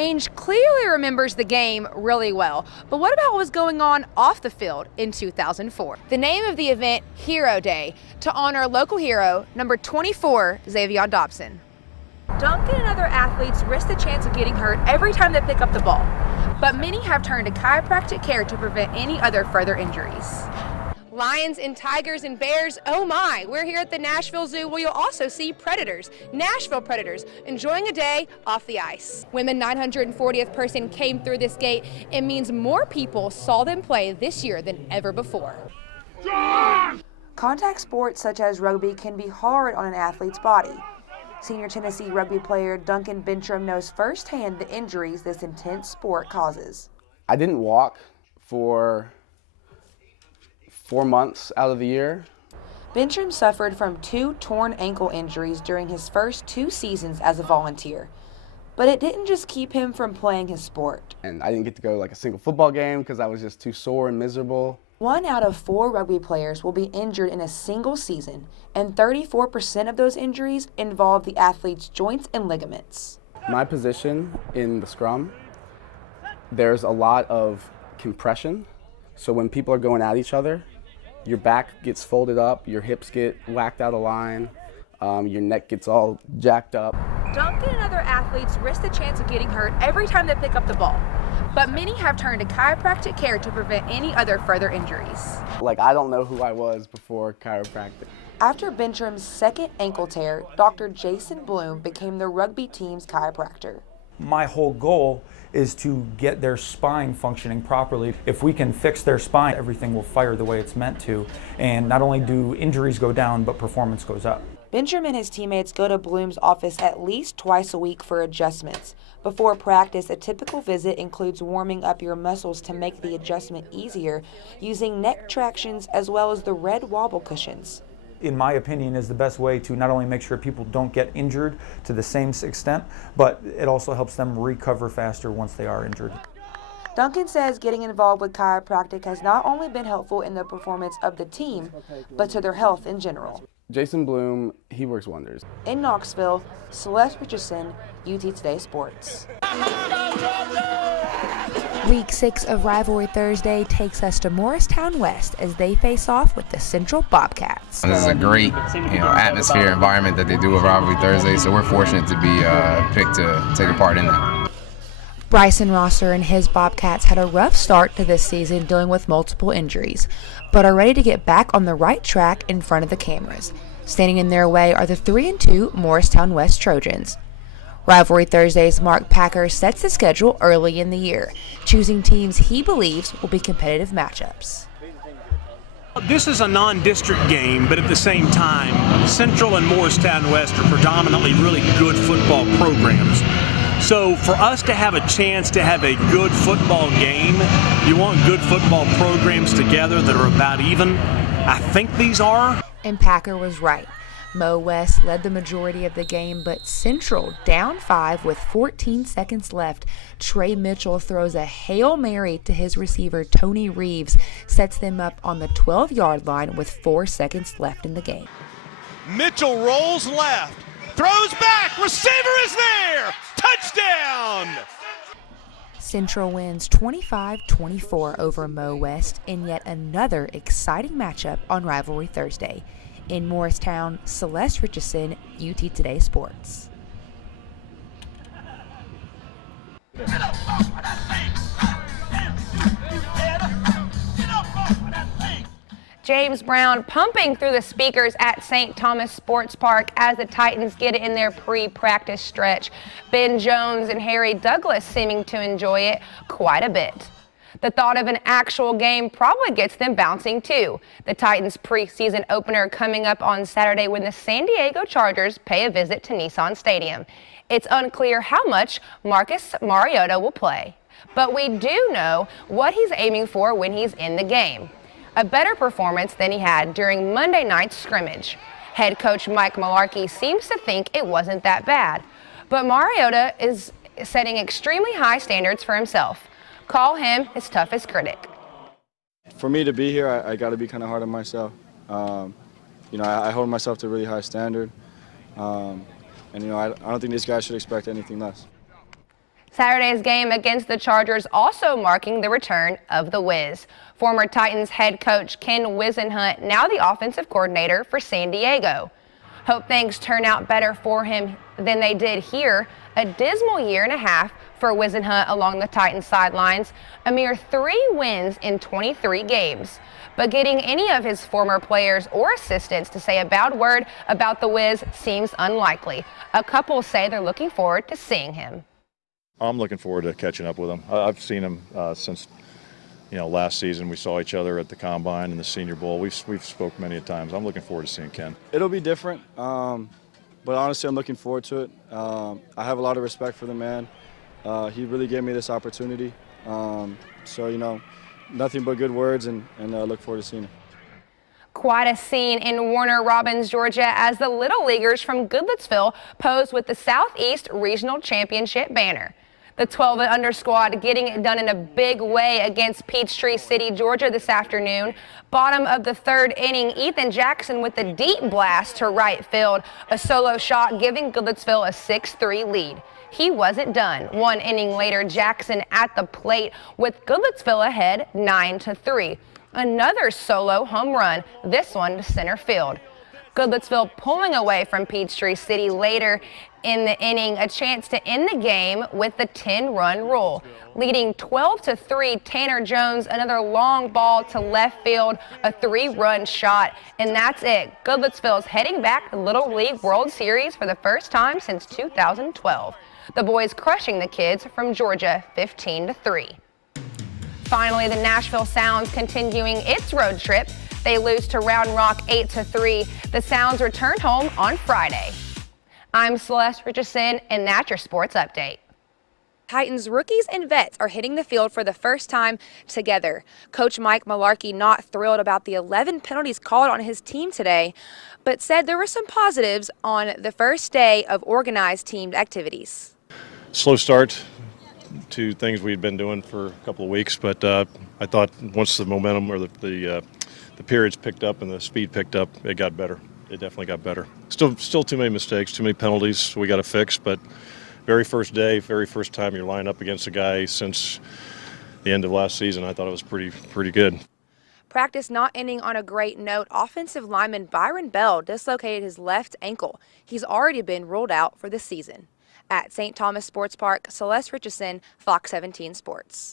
Ainge clearly remembers the game really well, but what about what was going on off the field in 2004? The name of the event, Hero Day, to honor local hero, number 24, Xavier Dobson. Duncan and other athletes risk the chance of getting hurt every time they pick up the ball, but many have turned to chiropractic care to prevent any other further injuries. Lions and tigers and bears, oh my, we're here at the Nashville Zoo where you'll also see predators, Nashville predators, enjoying a day off the ice. When the 940th person came through this gate, it means more people saw them play this year than ever before. Contact sports such as rugby can be hard on an athlete's body. Senior Tennessee rugby player Duncan Bentram knows firsthand the injuries this intense sport causes. I didn't walk for 4 months out of the year. Bentram suffered from 2 torn ankle injuries during his first 2 seasons as a volunteer. But it didn't just keep him from playing his sport. And I didn't get to go to like a single football game because I was just too sore and miserable. 1 out of 4 rugby players will be injured in a single season, and 34% of those injuries involve the athlete's joints and ligaments. My position in the scrum, there's a lot of compression. So when people are going at each other, your back gets folded up, your hips get whacked out of line, your neck gets all jacked up. Duncan and other athletes risk the chance of getting hurt every time they pick up the ball, but many have turned to chiropractic care to prevent any other further injuries. Like, I don't know who I was before chiropractic. After Bentram's second ankle tear, Dr. Jason Bloom became the rugby team's chiropractor. My whole goal is to get their spine functioning properly. If we can fix their spine, everything will fire the way it's meant to. And not only do injuries go down, but performance goes up. Bentram and his teammates go to Bloom's office at least twice a week for adjustments. Before practice, a typical visit includes warming up your muscles to make the adjustment easier, using neck tractions as well as the red wobble cushions. In my opinion, is the best way to not only make sure people don't get injured to the same extent, but it also helps them recover faster once they are injured. Duncan says getting involved with chiropractic has not only been helpful in the performance of the team, but to their health in general. Jason Bloom, he works wonders. In Knoxville, Celeste Ritchason, UT Today Sports. Week 6 of Rivalry Thursday takes us to Morristown West as they face off with the Central Bobcats. This is a great, atmosphere, environment that they do with Rivalry Thursday, so we're fortunate to be picked to take a part in that. Bryson Rosser and his Bobcats had a rough start to this season dealing with multiple injuries, but are ready to get back on the right track in front of the cameras. Standing in their way are the 3-2 Morristown West Trojans. Rivalry Thursday's Mark Packer sets the schedule early in the year, choosing teams he believes will be competitive matchups. This is a non-district game, but at the same time, Central and Morristown West are predominantly really good football programs. So for us to have a chance to have a good football game, you want good football programs together that are about even. I think these are. And Packer was right. Mo West led the majority of the game, but Central down 5 with 14 seconds left. Trey Mitchell throws a Hail Mary to his receiver, Tony Reeves, sets them up on the 12-yard line with 4 seconds left in the game. Mitchell rolls left, throws back, receiver is there, touchdown! Central wins 25-24 over Mo West in yet another exciting matchup on Rivalry Thursday. In Morristown, Celeste Ritchason, UT Today Sports. James Brown pumping through the speakers at St. Thomas Sports Park as the Titans get in their pre-practice stretch. Ben Jones and Harry Douglas seeming to enjoy it quite a bit. The thought of an actual game probably gets them bouncing too. The Titans' preseason opener coming up on Saturday when the San Diego Chargers pay a visit to Nissan Stadium. It's unclear how much Marcus Mariota will play, but we do know what he's aiming for when he's in the game. A better performance than he had during Monday night's scrimmage. Head coach Mike Mularkey seems to think it wasn't that bad, but Mariota is setting extremely high standards for himself. Call him his toughest critic. For me to be here, I got to be kind of hard on myself. I hold myself to a really high standard. I don't think these guys should expect anything less. Saturday's game against the Chargers also marking the return of the Wiz. Former Titans head coach Ken Whisenhunt, now the offensive coordinator for San Diego. Hope things turn out better for him than they did here. A dismal year and a half for Whisenhunt along the Titans sidelines, a mere 3 wins in 23 games. But getting any of his former players or assistants to say a bad word about the Wiz seems unlikely. A couple say they're looking forward to seeing him. I'm looking forward to catching up with him. I've seen him since last season. We saw each other at the Combine and the Senior Bowl. We've spoke many a times. I'm looking forward to seeing Ken. It'll be different, but honestly, I'm looking forward to it. I have a lot of respect for the man. He really gave me this opportunity. So, nothing but good words, and look forward to seeing him. Quite a scene in Warner Robins, Georgia, as the Little Leaguers from Goodlettsville posed with the Southeast Regional Championship banner. The 12-and-under squad getting it done in a big way against Peachtree City, Georgia this afternoon. Bottom of the 3rd inning, Ethan Jackson with a deep blast to right field. A solo shot giving Goodlettsville a 6-3 lead. He wasn't done. 1 inning later, Jackson at the plate with Goodlettsville ahead 9-3. Another solo home run, this one to center field. Goodlettsville pulling away from Peachtree City later in the inning, a chance to end the game with the 10-run rule. Leading 12-3, Tanner Jones, another long ball to left field, a 3-run shot, and that's it. Goodlettsville's heading back to the Little League World Series for the first time since 2012. The boys crushing the kids from Georgia 15-3. Finally, the Nashville Sounds continuing its road trip. They lose to Round Rock 8-3. The Sounds returned home on Friday. I'm Celeste Ritchason, and that's your sports update. Titans rookies and vets are hitting the field for the first time together. Coach Mike Malarkey not thrilled about the 11 penalties called on his team today, but said there were some positives on the first day of organized teamed activities. Slow start to things we'd been doing for a couple of weeks, but I thought once the momentum or the periods picked up and the speed picked up, it got better. It definitely got better. Still too many mistakes, too many penalties we got to fix, but very first day, very first time you're lined up against a guy since the end of last season, I thought it was pretty good. Practice not ending on a great note, offensive lineman Byron Bell dislocated his left ankle. He's already been ruled out for the season. At St. Thomas Sports Park, Celeste Ritchason, Fox 17 Sports.